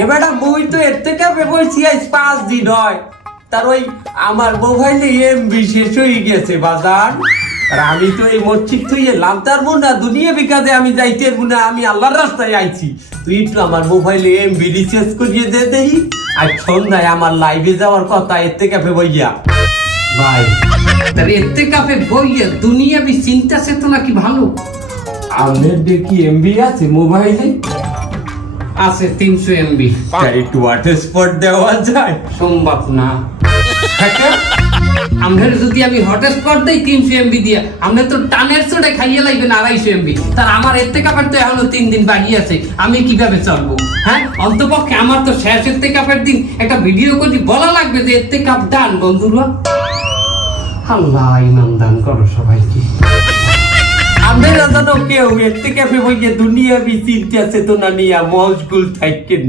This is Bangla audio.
এবারে বই তো এর থেকে বইছি আজ 5 দিন হয়, তার ওই আমার মোবাইলে এমবি শেষ হয়ে গেছে বাজার। আর আমি তো এই মসজিদ তুই এলাম তার না দুনিয়া বিকাজে আমি যাইতে না, আমি আল্লাহর রাস্তায় আইছি। তুই একটু আমার মোবাইলে এমবি রিচার্জ করিয়ে দে দেই। আর সন্ধ্যায় আমার লাইভে যাওয়ার কথা এর থেকে বইয়া ভাই। তার এতে কাপে বইয়ে দুনিয়া বি চিন্তা চেতনা কি ভালো আপনার দেখি এমবি আছে মোবাইলে? আছে 300 MB। তার একটু হটস্পট দেওয়া যায়? সম্ভব না। থাকে আমরা যদি আমি হটস্পট দেই 300 MB দিয়ে, আমরা তো টানের চড়ে খাইয়ে লাগবেন 250 MB। তার আমার এতে কাপের তো এখনো 3 দিন বাকি আছে, আমি কিভাবে চলবো? হ্যাঁ, অন্তপক্ষে আমার তো শেষ এতে কাপের দিন একটা ভিডিও করে বলা লাগবে যে এতে কাপ দান বন্ধুরা। আল্লাহ ইমান দান করো সবাইকে। আমাদের জানো কেউ এর থেকে বইয়ে দুনিয়া বি চিন্তা চেতনা নিয়ে মশগুল থাকেন।